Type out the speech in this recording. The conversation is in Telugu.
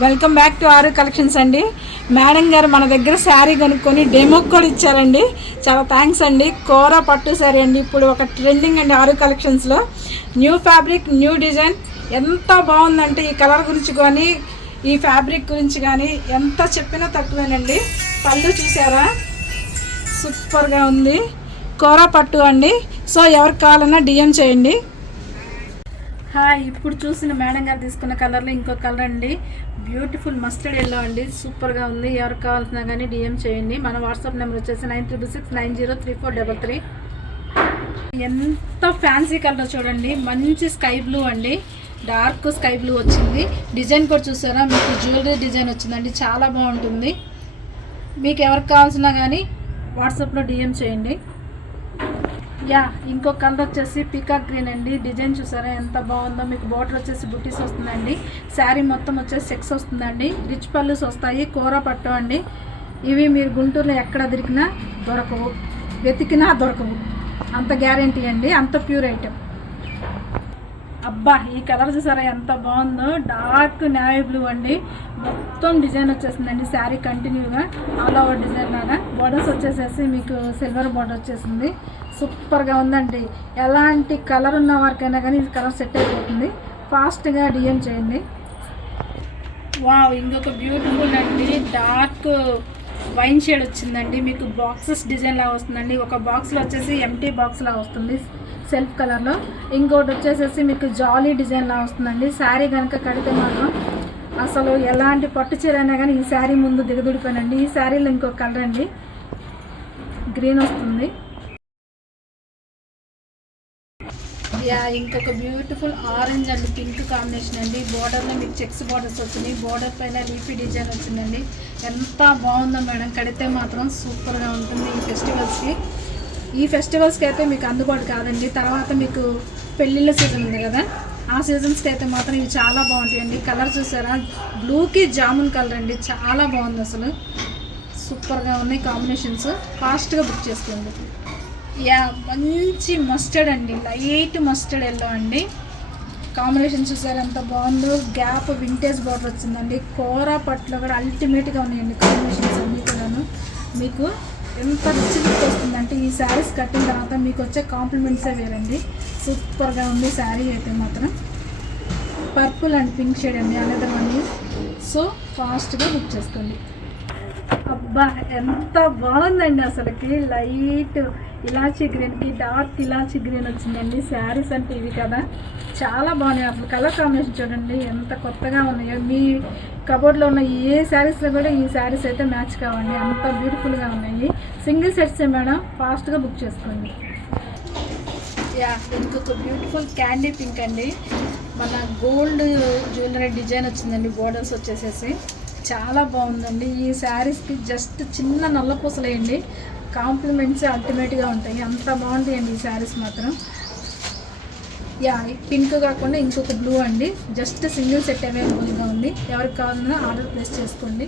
వెల్కమ్ బ్యాక్ టు ఆరు కలెక్షన్స్ అండి. మేడం గారు మన దగ్గర శారీ కొనుక్కొని డెమోకి కూడా ఇచ్చారండి. చాలా థ్యాంక్స్ అండి. కోరా పట్టు శారీ అండి, ఇప్పుడు ఒక ట్రెండింగ్ అండి ఆరు కలెక్షన్స్లో. న్యూ ఫ్యాబ్రిక్, న్యూ డిజైన్, ఎంత బాగుందంటే ఈ కలర్ గురించి కానీ ఈ ఫ్యాబ్రిక్ గురించి కానీ ఎంత చెప్పినా తక్కువేనండి. పళ్ళు చూసారా, సూపర్గా ఉంది. కోరా పట్టు అండి. సో ఎవరికి కావాలన్నా డిఎం చేయండి. హాయ్, ఇప్పుడు చూసిన మేడం గారు తీసుకున్న కలర్లో ఇంకో కలర్ అండి. బ్యూటిఫుల్ మస్టర్డ్ ఎల్లో అండి, సూపర్గా ఉంది. ఎవరికి కావాల్సినా కానీ డిఎం చేయండి. మన వాట్సాప్ నెంబర్ వచ్చేసి 9369033433. ఎంత ఫ్యాన్సీ కలర్ చూడండి, మంచి స్కై బ్లూ అండి, డార్క్ స్కై బ్లూ వచ్చింది. డిజైన్ కూడా చూసారా, మీకు జ్యువెలరీ డిజైన్ వచ్చిందండి, చాలా బాగుంటుంది. మీకు ఎవరికి కావాల్సినా కానీ వాట్సాప్లో డిఎం చేయండి. ఇంకో కలర్ వచ్చేసి పీకాక్ గ్రీన్ అండి. డిజైన్ చూసారా ఎంత బాగుందో. మీకు బోర్డర్ వచ్చేసి బుటీస్ వస్తుందండి. శారీ మొత్తం వచ్చేసి చెక్స్ వస్తుందండి. రిచ్ పల్లూస్ వస్తాయి. కూర పట్టు అండి. ఇవి మీరు గుంటూరులో ఎక్కడ దొరకవు, వెతికినా దొరకవు, అంత గ్యారంటీ అండి, అంత ప్యూర్ ఐటెం. అబ్బా, ఈ కలర్ చూసారా ఎంత బాగుందో. డార్క్ నేవీ బ్లూ అండి, మొత్తం డిజైన్ వచ్చేసిందండి. శారీ కంటిన్యూగా ఆల్ ఓవర్ డిజైన్ లాగా. బోర్డర్స్ వచ్చేసేసి మీకు సిల్వర్ బోర్డర్ వచ్చేసింది. సూపర్గా ఉందండి. ఎలాంటి కలర్ ఉన్న వారికైనా కానీ ఇది కలర్ సెట్ అయిపోతుంది. ఫాస్ట్గా డిఎం చేయండి. వావ్, ఇంకొక బ్యూటిఫుల్ అండి, డార్క్ వైన్ షేడ్ వచ్చిందండి. మీకు బాక్సెస్ డిజైన్ లాగా వస్తుందండి. ఒక బాక్స్లో వచ్చేసి ఎంటీ బాక్స్ లాగా వస్తుంది సెల్ఫ్ కలర్లో. ఇంకోటి వచ్చేసేసి మీకు జాలీ డిజైన్ లాగా వస్తుందండి. శారీ కనుక కడితే మాత్రం అసలు ఎలాంటి పట్టు చీర అయినా కానీ ఈ శారీ ముందు దిగదుడిపోయినండి. ఈ శారీలో ఇంకొక కలర్ అండి, గ్రీన్ వస్తుంది. ఇంకొక beautiful orange and pink combination అండి. బోర్డర్లో మీకు చెక్స్ బోర్డర్స్ వచ్చినాయి. బోర్డర్ పైన లీఫీ డిజైన్ వచ్చిందండి. ఎంత బాగుందో మేడం, కడితే మాత్రం సూపర్గా ఉంటుంది. ఈ ఫెస్టివల్స్కి అయితే మీకు అందుబాటు కాదండి. తర్వాత మీకు పెళ్ళిళ్ళ సీజన్ ఉంది కదా, ఆ సీజన్స్కి అయితే మాత్రం ఇవి చాలా బాగుంటాయండి. కలర్ చూసారా, బ్లూకి జామున్ కలర్ అండి, చాలా బాగుంది. అసలు సూపర్గా ఉన్నాయి కాంబినేషన్స్. ఫాస్ట్గా బుక్ చేసుకోండి. మంచి మస్టర్డ్ అండి, లైట్ మస్టర్డ్ ఎల్లో అండి. కాంబినేషన్ చూసారు ఎంత బాగుందో. గ్యాప్ వింటేజ్ బార్డర్ వచ్చిందండి. కోరా పట్టులో కూడా అల్టిమేట్గా ఉన్నాయండి కాంబినేషన్స్ అన్నీ కూడాను. మీకు ఎంత రిచ్ లుక్ వస్తుందంటే ఈ శారీస్ కట్టిన తర్వాత మీకు వచ్చే కాంప్లిమెంట్సే వేరండి. సూపర్గా ఉంది శారీ అయితే మాత్రం. పర్పుల్ అండ్ పింక్ షేడ్ అండి అనదర్ వన్. సో ఫాస్ట్గా బుక్ చేసుకోండి. అబ్బా, ఎంత బాగుందండి అసలుకి. లైట్ ఇలాచీ గ్రీన్కి డార్క్ ఇలాచీ గ్రీన్ వచ్చిందండి. శారీస్ అంటే ఇవి కదా, చాలా బాగున్నాయి. అసలు కలర్ కాంబినేషన్ చూడండి ఎంత కొత్తగా ఉన్నాయో. మీ కబోర్డ్లో ఉన్న ఏ శారీస్లో కూడా ఈ శారీస్ అయితే మ్యాచ్ కావండి, అంత బ్యూటిఫుల్గా ఉన్నాయి. సింగిల్ సెట్సే మేడం, ఫాస్ట్గా బుక్ చేసుకోండి. ఇంకొక బ్యూటిఫుల్ క్యాండీ పింక్ అండి. మన గోల్డ్ జ్యువెలరీ డిజైన్ వచ్చిందండి. బోర్డర్స్ వచ్చేసేసి చాలా బాగుందండి. ఈ శారీస్కి జస్ట్ చిన్న నల్ల పూసలు వేయండి, కాంప్లిమెంట్స్ అల్టిమేట్గా ఉంటాయి. అంత బాగుంటాయండి ఈ శారీస్ మాత్రం. పింక్ కాకుండా ఇంకొక బ్లూ అండి. జస్ట్ సింగిల్ సెట్ అవైలబుల్గా ఉంది. ఎవరికి కావాలన్నా ఆర్డర్ ప్లేస్ చేసుకోండి.